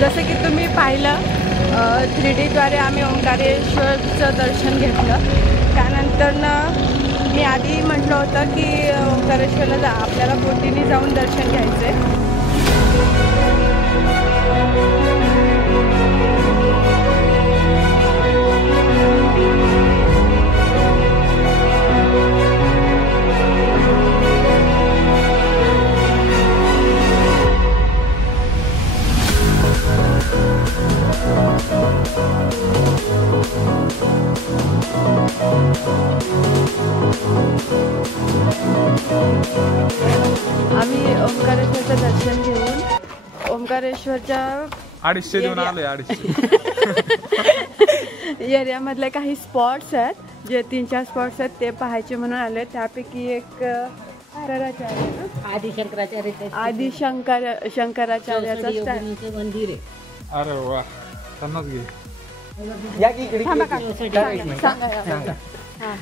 जसं की तुम्ही पाहिलं 3Dद्वारे आम्ही ओंकारेश्वरचं दर्शन घेतलं. त्यानंतरनं मी आधी म्हटलं होतं की ओंकारेश्वरला आपल्याला बोटीने जाऊन दर्शन घ्यायचं आहे. आम्ही ओंकारेश्वरचं दर्शन घेऊन ओंकारेश्वरच्या 250 देऊन आलोय. 250 एरियामधले काही स्पॉट्स आहेत जे 3-4 स्पॉट्स आहेत ते पाहायचे म्हणून आले. त्यापैकी एक शंकराचार्याचं मंदिर आहे. अरे वा, त्यांनाच घे. हाँ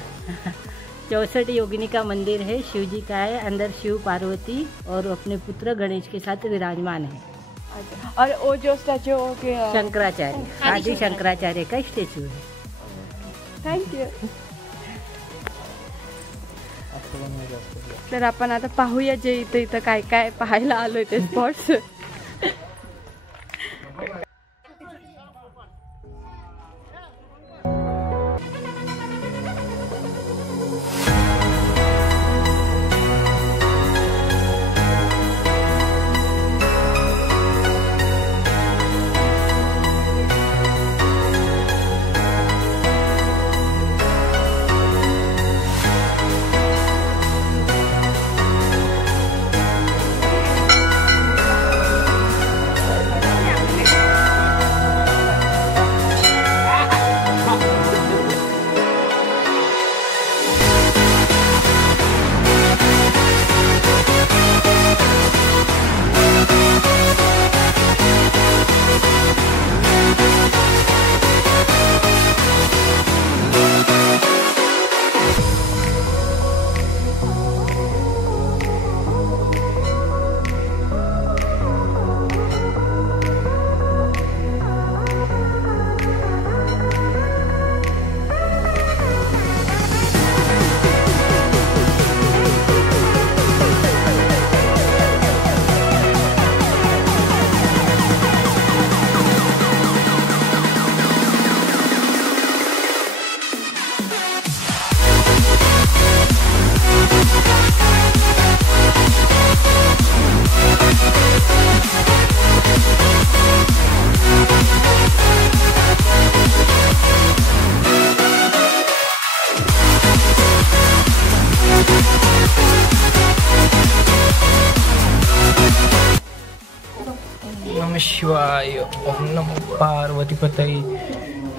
64 योगिनी का मंदिर है. शिव जी का है. अंदर शिव पार्वती और अपने पुत्र गणेश के साथ विराजमान है. और वो जो स्टैचू शंकराचार्य, आदि शंकराचार्य का स्टैचू है. Thank you. तर आपण आता पाहूया जे इथं काय काय पाहायला आलोय ते स्पॉट्स. नमः शिवाय. ओम नमो पार्वतीपतये.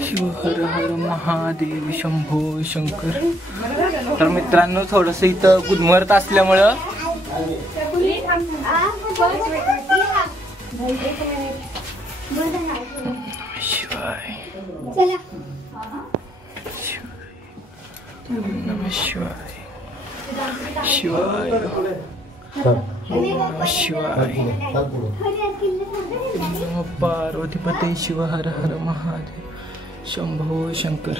शिव हर हर महादेव शंभो शंकर. तर मित्रांनो थोडस इथं गुदमरत असल्यामुळं शिवाय नमः शिवाय. शिवाय नमः शिवाय. नमः पार्वतीपतये. शिव हर हर महादेव शंभो शंकर.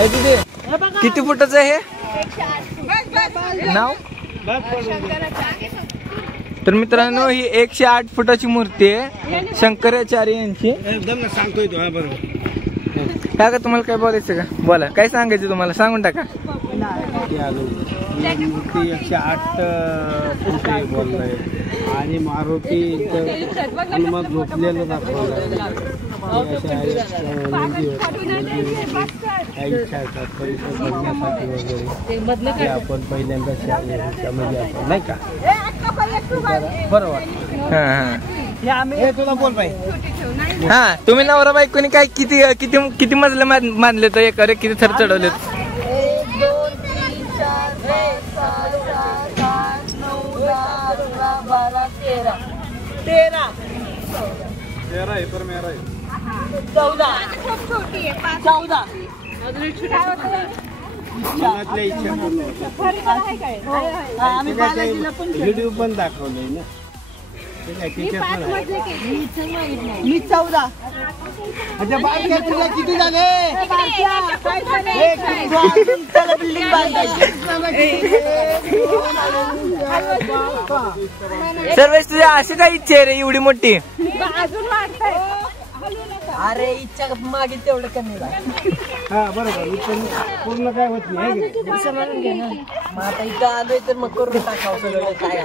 आहे तिथे किती फुटाचं आहे हे नाव? तर मित्रांनो ही 108 फुटाची मूर्ती आहे शंकराचार्य यांची. एकदम सांगतोय तो. बरोबर. का तुम्हाला काय बोलायचं का? बोला काय सांगायचं तुम्हाला सांगून टाका. मूर्ती 108 फूट बोललाय आणि मारुती हनुमान झोपलेलं दाखवलं. काही इच्छा असतात परिसर बघण्यासाठी वगैरे आपण पहिल्यांदा त्यामध्ये आपण नाही का बरोबर. हा तुला बोल पाहिजे. हा तुम्ही नवरा बायकोनी काय किती किती किती मजले मानले तर एकावर किती थर चढवलेत? 1 2 3 4 5 6 7 8 9 10 11 12 13 13 मेरा आहे पर मेरा आहे. 14 14 मनातल्या इच्छा पूर्ण होतात. व्हिडिओ पण दाखवलंय ना. मी 14 अच्छा बाय तुला किती झाले? बिल्डिंग बांधायची. सर्वेश तुझ्या अशी काय इच्छा आहे रे एवढी मोठी? अजून वाढतंय. अरे इच्छा मागे तेवढं कमी हा बरोबर. पण पूर्ण काय होत नाही. मग आता इथं आलोय तर मग करून टाकावं सगळं काय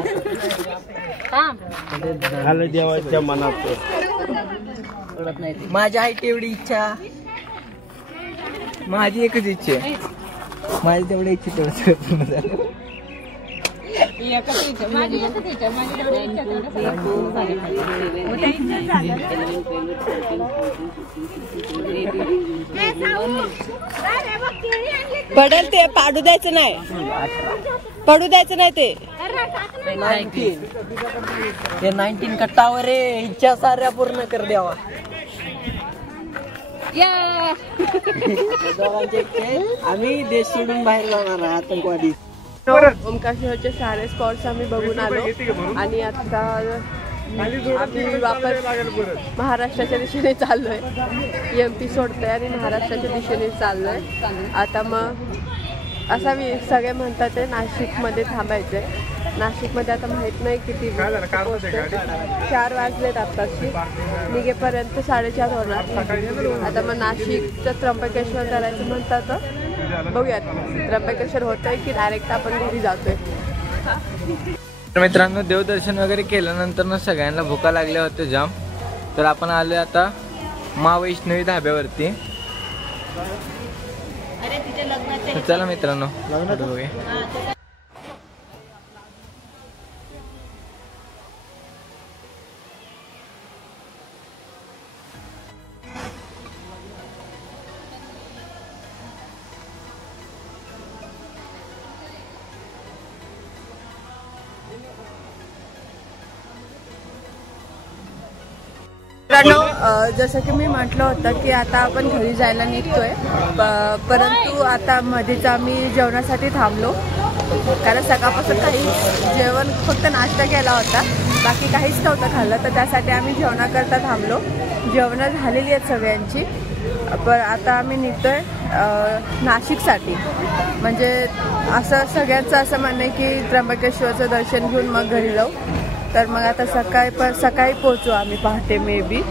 झालं देवाच्या मनात. माझ्या आहे तेवढी इच्छा. माझी एकच इच्छा आहे. माझी तेवढी इच्छा तेवढं पूर्ण झालं. पडेल ते पाडू द्यायचं नाही. पडू द्यायचं नाही ते. 19 कट्टावर रे इच्छा साऱ्या पूर्ण कर द्यावा. आम्ही देश सोडून बाहेर जाणार आतंकवादी. ओमकारेश्वरचे सारे स्पॉट्स आम्ही बघून आलो आणि आता आम्ही वापस महाराष्ट्राच्या दिशेने चाललोय. MP सोडतोय आणि महाराष्ट्राच्या दिशेने चाललोय. आता मग असा सगळे म्हणतात ते नाशिकमध्ये थांबायचंय. नाशिकमध्ये आता माहित नाही किती 4 वाजलेत आत्ताची. निघेपर्यंत 4:30 होणार. आता मग नाशिकचं त्र्यंबकेश्वर करायचं म्हणतात. बघूयात त्र्यंबकेश्वर होतंय की डायरेक्ट आपण घरी जातोय. मित्रांनो देवदर्शन वगैरे केल्यानंतर ना सगळ्यांना भुका लागल्या होत्या जाम. तर आपण आलोय आता महावैष्णवी धाब्यावरती. चला मित्रांनो बघूया. जसं की मी म्हटलं होतं की आता आपण घरी जायला निघतोय. परंतु आता मध्येच आम्ही जेवणासाठी थांबलो. कारण सकाळपासून काही जेवण फक्त नाश्ता केला होता. बाकी काहीच नव्हतं खाल्लं. तर त्यासाठी आम्ही जेवणाकरता थांबलो. जेवणं झालेली आहेत सगळ्यांची. पण आता आम्ही निघतोय नाशिकसाठी. म्हणजे असं सगळ्यांचं असं म्हणणं आहे की त्र्यंबकेश्वरचं दर्शन घेऊन मग घरी जाऊ. तर मग आता सकाळी पोहोचू आम्ही पहाटे मे बी.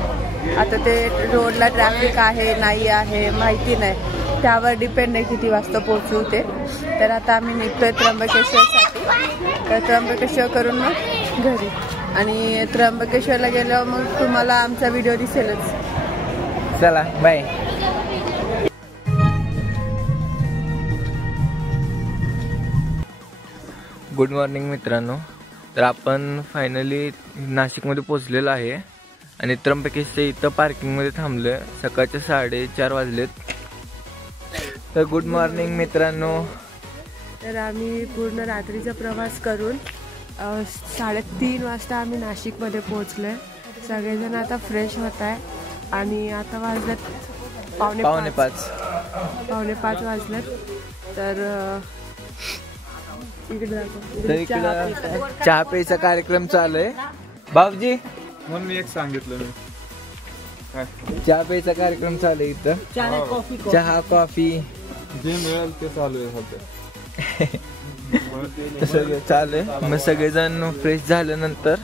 आता ते रोडला ट्रॅफिक आहे नाही आहे माहिती नाही. त्यावर डिपेंड आहे किती वाजता पोहोचू ते. तर आता आम्ही निघतोय त्र्यंबकेश्वरसाठी. तर त्र्यंबकेश्वर करून मग घरी. आणि त्र्यंबकेश्वरला गेल्यावर मग तुम्हाला आमचा व्हिडिओ दिसेलच. चला बाय. गुड मॉर्निंग मित्रांनो. तर आपण फायनली नाशिकमध्ये पोचलेलो आहे आणि त्र्यंबकेश्वर इथं पार्किंगमध्ये थांबलोय. सकाळचे 4:30 वाजलेत. तर गुड मॉर्निंग मित्रांनो. तर आम्ही पूर्ण रात्रीचा प्रवास करून 3:30 वाजता आम्ही नाशिकमध्ये पोहोचलोय. सगळेजण आता फ्रेश होत आहे आणि आता वाजलेत पावणे 5 वाजलेत. तर इकडं चहा प्यायचा कार्यक्रम चालू आहे बाबूजी. म्हणून मी एक सांगितलं मी चहा प्यायचा कार्यक्रम चालू आहे इथं. चहा कॉफी जे मिळेल ते चालू आहे सध्या. सगळं चालू आहे. मग सगळेजण फ्रेश झाल्यानंतर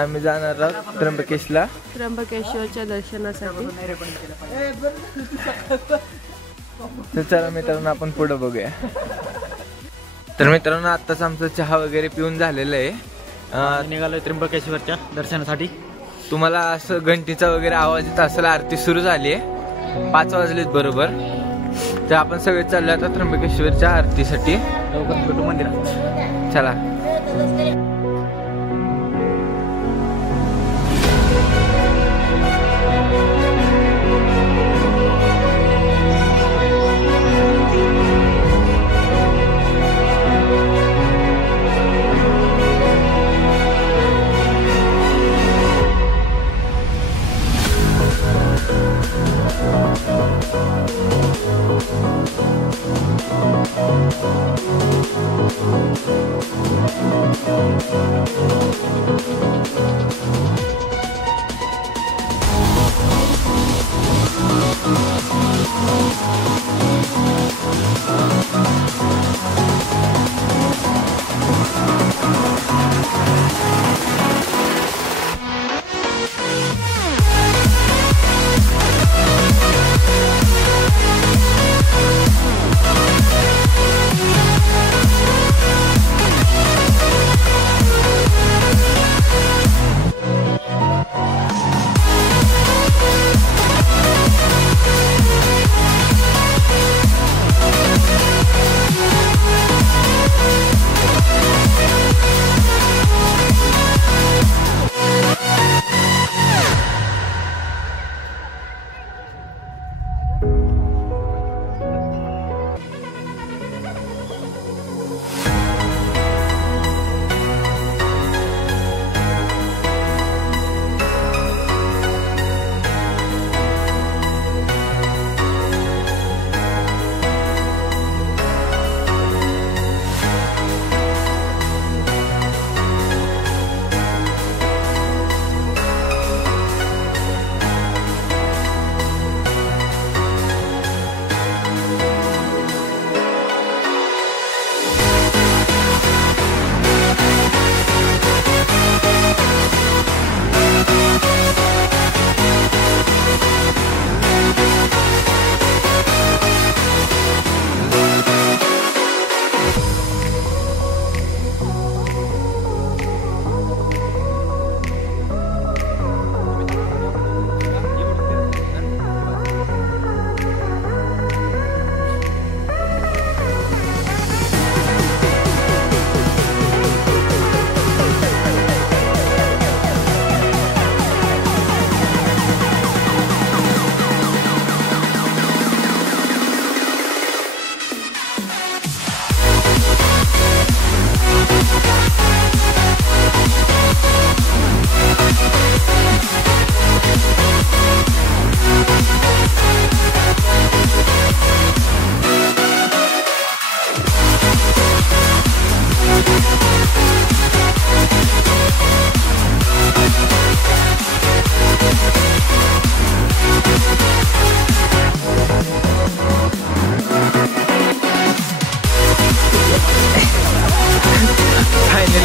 आम्ही जाणार आहोत त्र्यंबकेशला. त्र्यंबकेश्वरच्या दर्शनासाठी. तर चला मित्रांनो आपण पुढे बघूया. तर मित्रांनो आत्ताच आमचं चहा वगैरे पिऊन झालेलं आहे. निघालोय त्र्यंबकेश्वरच्या दर्शनासाठी. तुम्हाला असं घंटीचा वगैरे आवाज येत असेल. आरती सुरू झाली आहे. 5 वाजलेत बरोबर. तर आपण सगळे चाललो आता त्र्यंबकेश्वरच्या आरतीसाठी. लवकर भेटू मंदिरात. चला.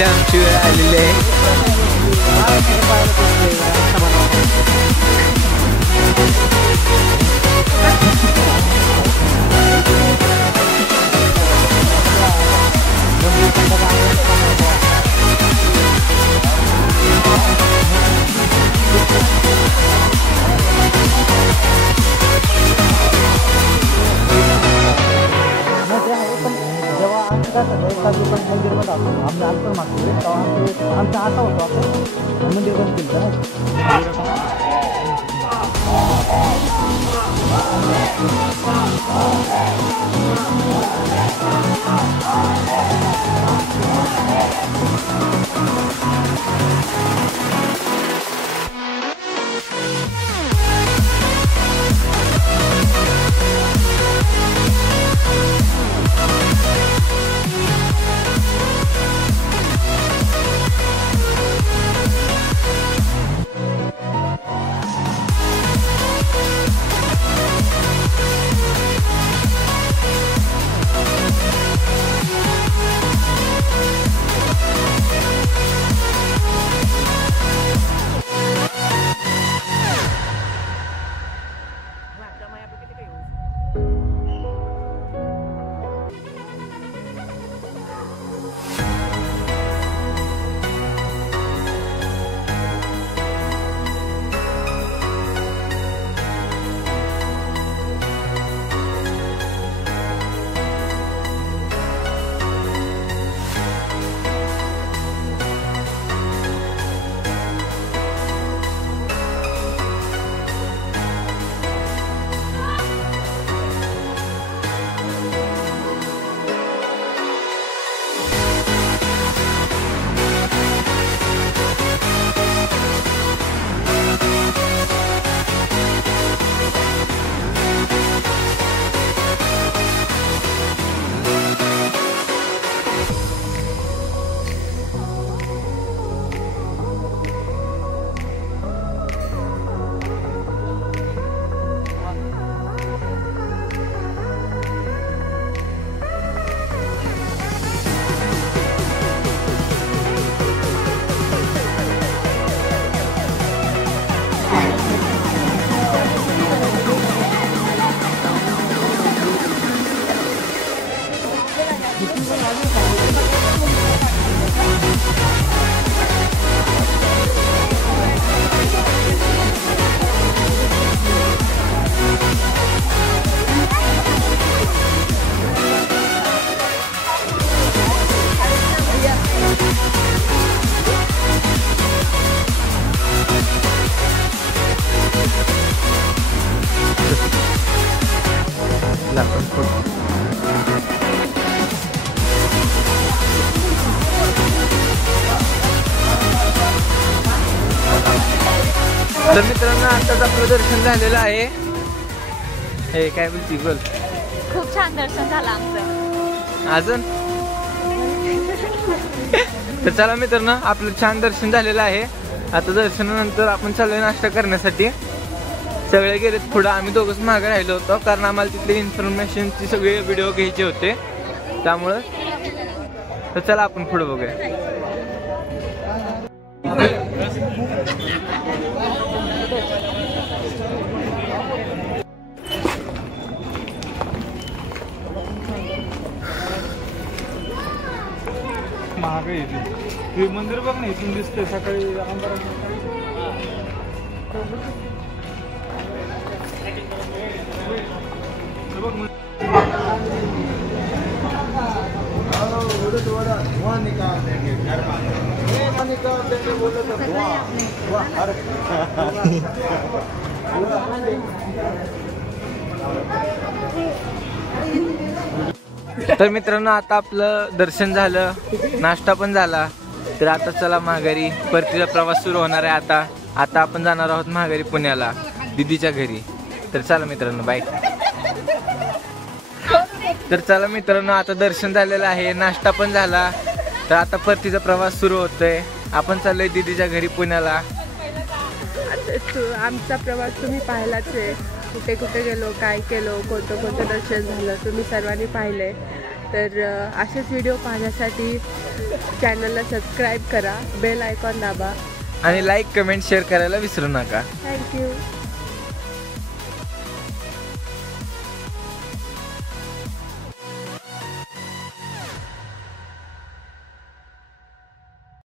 आमची वेळ आलेली आहे. मंदिरमध्ये आम्ही आलतो मागतो तेव्हा आमचा आता होतो आपण मंदिर बंद केलं तर मित्रांनो आताच आपलं दर्शन झालेलं आहे. हे काय बोलती बोल. खूप छान दर्शन झालं आमचं. अजून तर चला मित्रांनो आपलं छान दर्शन झालेलं आहे. आता दर्शनानंतर आपण चाललोय नाश्ता करण्यासाठी. सगळे गेलेत पुढं, आम्ही दोघंच मागे राहिलो होतो कारण आम्हाला तिथले इन्फॉर्मेशनचे सगळे व्हिडिओ घ्यायचे होते त्यामुळं. तर चला आपण पुढे बघूया. महाग आहे मंदिर बघ ना, इथून दिसतंय सकाळी तर मित्रांनो आता आपलं दर्शन झालं, नाश्ता पण झाला. तर आता चला माघारी, परतीचा प्रवास सुरू होणार आहे. आता आपण जाणार आहोत माघारी पुण्याला दीदीच्या घरी. तर चला मित्रांनो बाय. तर चला मित्रांनो आता दर्शन झालेलं आहे, नाश्ता पण झाला. तर आता परतीचा प्रवास सुरू होतोय. आपण चाललोय दीदीच्या घरी पुण्याला. आमचा प्रवास तुम्ही पाहिलाच आहे. कुठे कुठे गेलो, काय केलो, कोणतं कोणतं दर्शन झालं तुम्ही सर्वांनी पाहिलंय. तर असेच व्हिडिओ पाहण्यासाठी चॅनलला सबस्क्राईब करा, बेल आयकॉन दाबा आणि लाईक कमेंट शेअर करायला विसरू नका. थँक्यू.